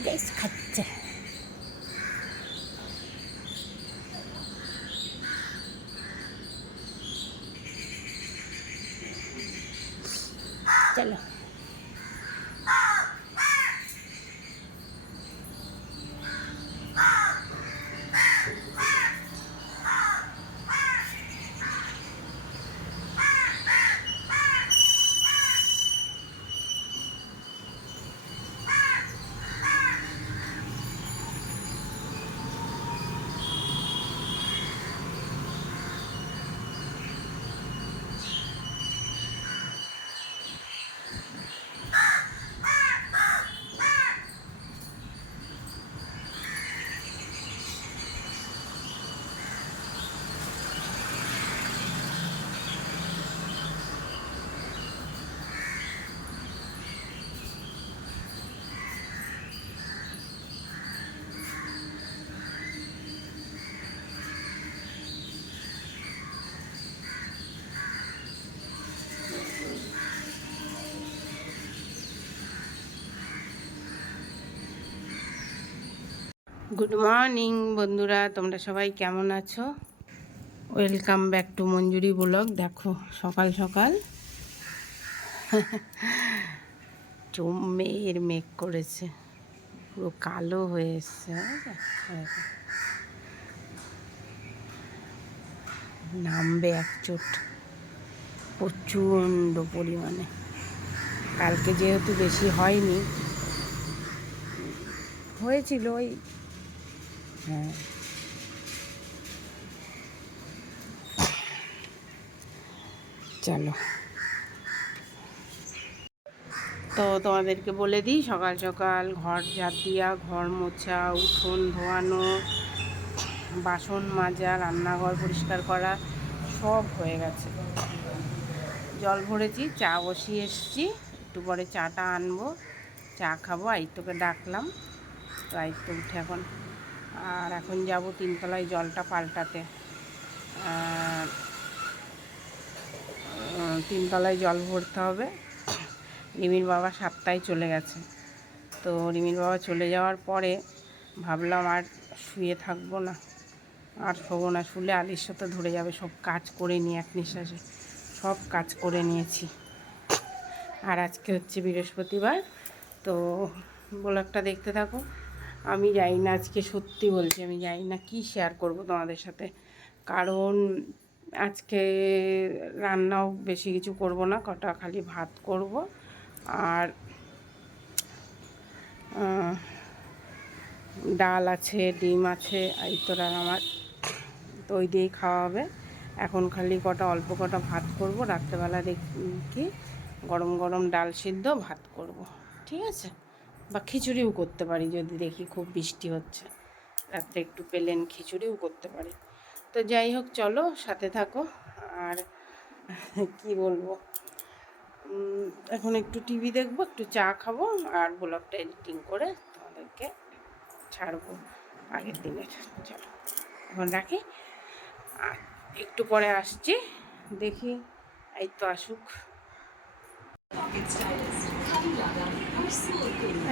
এই গাইস খাচ্ছে চলো গুড মর্নিং বন্ধুরা। তোমরা সবাই কেমন আছো? Welcome back to Manjuri blog. দেখো, সকাল সকাল। মেয়ের মেঘ করেছে। পুরো কালো হয়ে এসছে। নামবে এক চোট প্রচণ্ড পরিমাণে। কালকে যেহেতু বেশি হয়নি, হয়েছিল ওই চলো। তো তোমাদেরকে বলে দিই, সকাল সকাল ঘর ঝাড় দিয়া ঘর মোছা, উঠোন ধোয়ানো, বাসন মাজা, রান্নাঘর পরিষ্কার করা, সব হয়ে গেছে। জল ভরেছি, চা বসিয়ে এসছি, একটু পরে চাটা আনব, চা খাব আইত্তকে ডাকলাম, তো আইত্ত উঠে এখন আর এখন যাব তিনতলায় জলটা পাল্টাতে। তিনতলায় জল ভরতে হবে। রিমির বাবা সাতটায় চলে গেছে। তো রিমির বাবা চলে যাওয়ার পরে ভাবলাম আর শুয়ে থাকব না, আর শোবো না। শুলে আলির সাথে ধরে যাবে, সব কাজ করে নিয়ে এক নিঃশ্বাসে। সব কাজ করে নিয়েছি। আর আজকে হচ্ছে বৃহস্পতিবার, তো ব্লগটা দেখতে থাকো। আমি জানি না আজকে সত্যি বলছি, আমি জানি না কি শেয়ার করব তোমাদের সাথে। কারণ আজকে রান্নাও বেশি কিছু করব না, কটা খালি ভাত করব। আর ডাল আছে, ডিম আছে, এই তোর আমার। তো ওই দিয়েই খাওয়া হবে। এখন খালি কটা, অল্প কটা ভাত করব, রাত্রেবেলা দেখি গরম গরম ডাল সিদ্ধ ভাত করব। ঠিক আছে? বা খিচুড়িও করতে পারি যদি দেখি খুব বৃষ্টি হচ্ছে। রাত্রে একটু পেলেন খিচুড়িও করতে পারি। তো যাই হোক, চলো সাথে থাকো। আর কি বলব? এখন একটু টিভি দেখব, একটু চা খাব, আর ব্লগটা এডিটিং করে তোমাদেরকে ছাড়বো আগের দিনের। চলো, এখন রাখি। একটু পরে আসছি। দেখি, এই তো আসুক।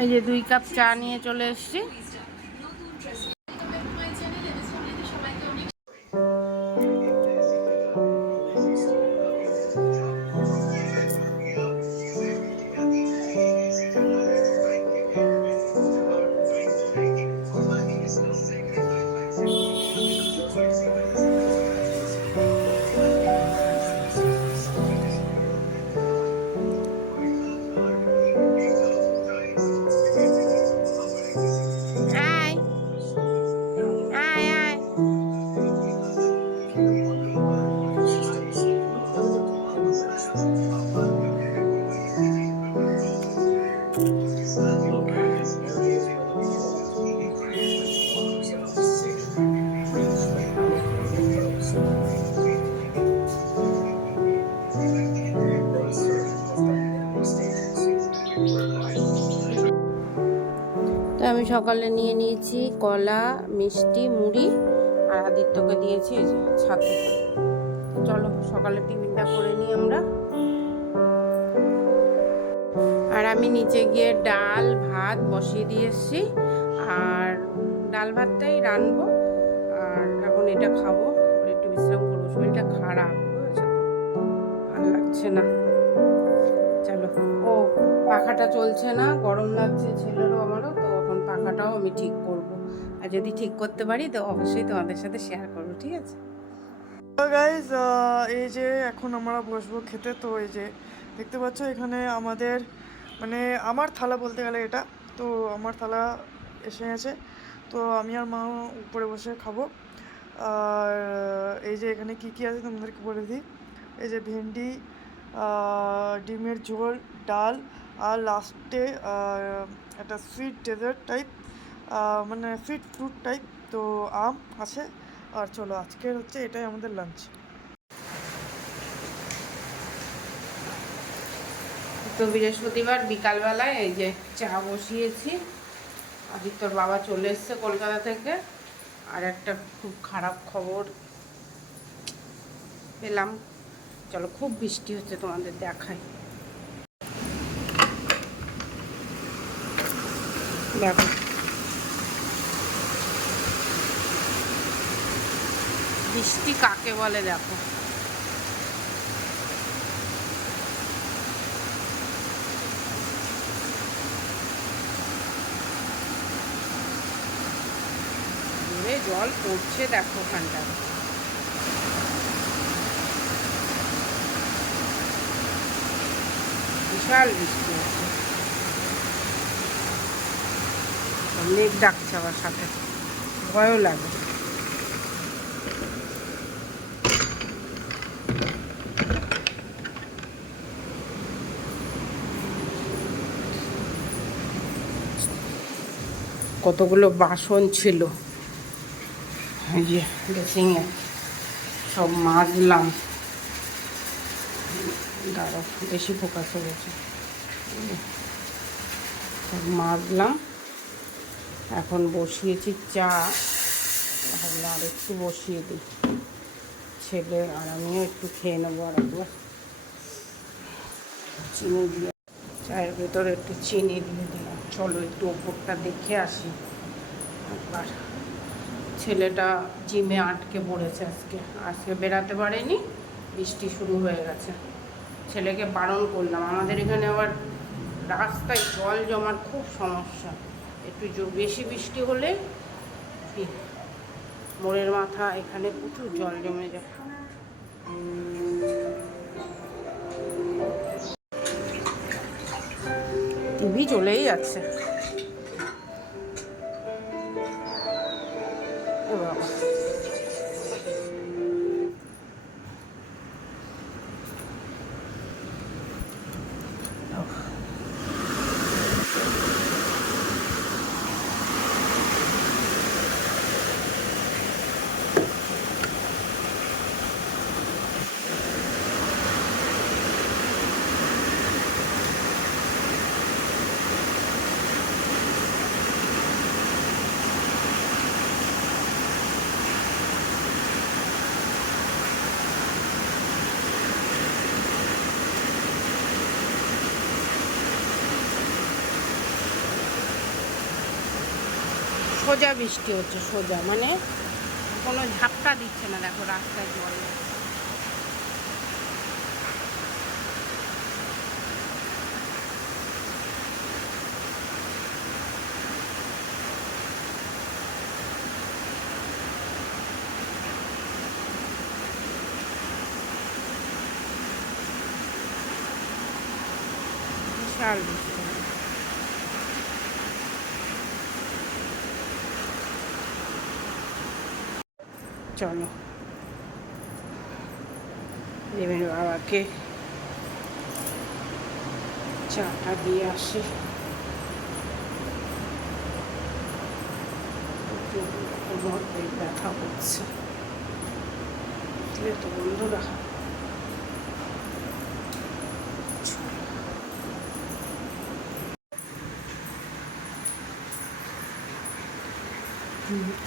এই যে দুই কাপ চা নিয়ে চলে এসছি। সকালে নিয়ে নিয়েছি কলা, মিষ্টি, মুড়ি আর আদিত্যকে দিয়েছি ছাতু। চলো সকালে টিফিনটা করে নিই আমরা। আর আমি নিচে গিয়ে ডাল, ভাত বসিয়ে দিয়ে এসেছি। আর ডাল ভাতটাই রানবো আর এখন এটা খাব। একটু বিশ্রাম করব। শরীরটা খারাপ ভালো লাগছে না। চলো। ও, পাখাটা চলছে না। গরম লাগছে, ছেলেরও আমারও। আমি ঠিক করব। আর যদি ঠিক করতে পারি, তো অবশ্যই তোমাদের সাথে শেয়ার করব, ঠিক আছে? গাইজ এই যে এখন আমরা বসবো খেতে, তো এই যে দেখতে পাচ্ছ এখানে আমাদের মানে আমার থালা বলতে গেলে এটা, তো আমার থালা এসে গেছে। তো আমি আর মা উপরে বসে খাব। আর এই যে এখানে কি কি আছে তোমাদেরকে বলে দিই। এই যে ভেন্ডি ডিমের ঝোল, ডাল, আর লাস্টে একটা সুইট ডেজার্ট টাইপ মানে সুইট ফ্রুট টাইপ তো আম আছে। আর চলো, আজকের হচ্ছে এটাই আমাদের লাঞ্চ তো বৃহস্পতিবার বিকালবেলায় এই যে চা বসিয়েছি। আদিত্যর বাবা চলে এসছে কলকাতা থেকে। আর একটা খুব খারাপ খবর পেলাম। চলো, খুব বৃষ্টি হচ্ছে তোমাদের দেখাই। দেখো। বৃষ্টি কাকে বলে দেখো। জল পড়ছে দেখো ওখানটা বিশাল বৃষ্টি হচ্ছে মেঘ ডাকছে আবার সাথে। ভয়ও লাগে। কতগুলো বাসন ছিল। যে ড্রেসিংয়ে সব মাজলাম। দাঁড়াও, বেশি ফোকাস হয়ে গেছে। সব মাজলাম। এখন বসিয়েছি চা। ভাবলে আর একটু বসিয়ে দিই। ছেলে আর আমিও একটু খেয়ে নেব আর একবার। চিনি দিয়ে। চায়ের ভেতরে একটু চিনি দিয়ে দিলাম। চলো একটু ওপরটা দেখে আসি। একবার ছেলেটা জিমে আটকে পড়েছে আজকে। আজকে বেরাতে পারেনি বৃষ্টি শুরু হয়ে গেছে। ছেলেকে বারণ করলাম আমাদের এখানে আবার রাস্তায় জল জমার খুব সমস্যা। একটু বেশি বৃষ্টি হলে মোড়ের মাথা এখানে প্রচুর জল জমে যায়। চলেই যাচ্ছে। ও বাবা। সোজা বৃষ্টি হচ্ছে সোজা। মানে কোনো ঝাপটা দিচ্ছে না দেখো রাস্তায় জল। বিশাল চলো। দেবেন বাবাকে। চাটা দিয়ে আসি। ব্যথা করছে তো বন্ধুরা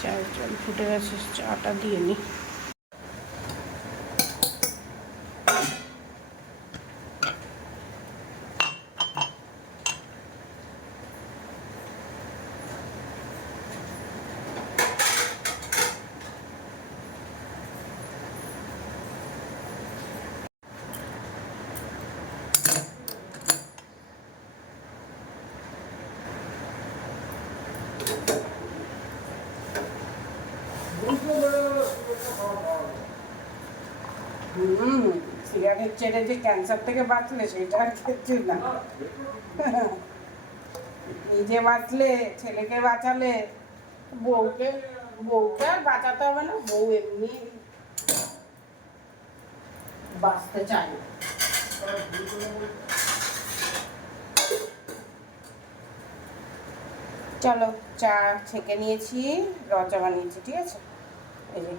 চায়ের জল ফুটে গেছে চাটা দিয়ে নি। ছেড়ে যে ক্যান্সার থেকে বাঁচলে সেটা আর কিছু না। নিজে বাঁচলে, ছেলেকে বাঁচালে, বউকে বউকে আর বাঁচাতে হবে না, বউ এমনি বাঁচতে চায় না। চলো চা ছেঁকে নিয়েছি র চা বানিয়েছি, ঠিক আছে? এই যে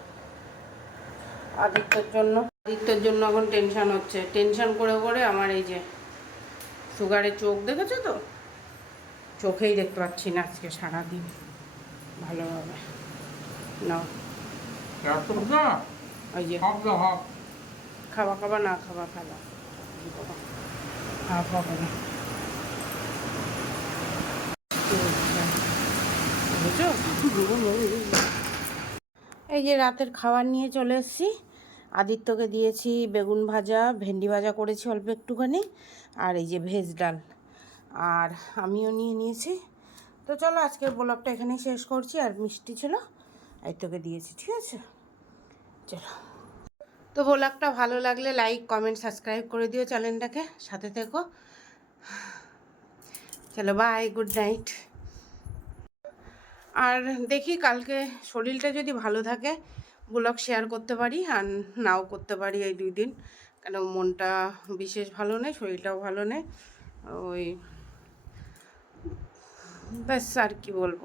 আদিত্যর জন্য। আদিত্যর জন্য এখন টেনশন হচ্ছে। টেনশন করে করে আমার এই যে সুগারের চোখ দেখেছ তো? চোখেই দেখতে পাচ্ছি না আজকে সারাদিন। ভালোভাবে। না ওই যে। খাওয়া খাওয়া না খাওয়া খাওয়া। খাওয়া খাওয়া না বুঝছ? এই যে রাতের খাবার নিয়ে চলে এসেছি। আদিত্যকে দিয়েছি বেগুন ভাজা, ভেন্ডি ভাজা করেছি অল্প একটুখানি, আর এই যে ভেজ ডাল। আর আমিও নিয়ে নিয়েছি। তো চলো আজকের ব্লগটা এখানেই শেষ করছি, আর মিষ্টি ছিল, আদিত্যকে দিয়েছি, ঠিক আছে? চলো। তো ব্লগটা ভালো লাগলে লাইক কমেন্ট সাবস্ক্রাইব করে দিও চ্যানেলটাকে, সাথে থেকো। চলো বাই গুড নাইট আর দেখি, কালকে শরীরটা যদি ভালো থাকে ব্লগ শেয়ার করতে পারি আর নাও করতে পারি এই দুই দিন। কেন মনটা বিশেষ ভালো নেই, শরীরটাও ভালো নেই, ওই ব্যাস আর কি বলব।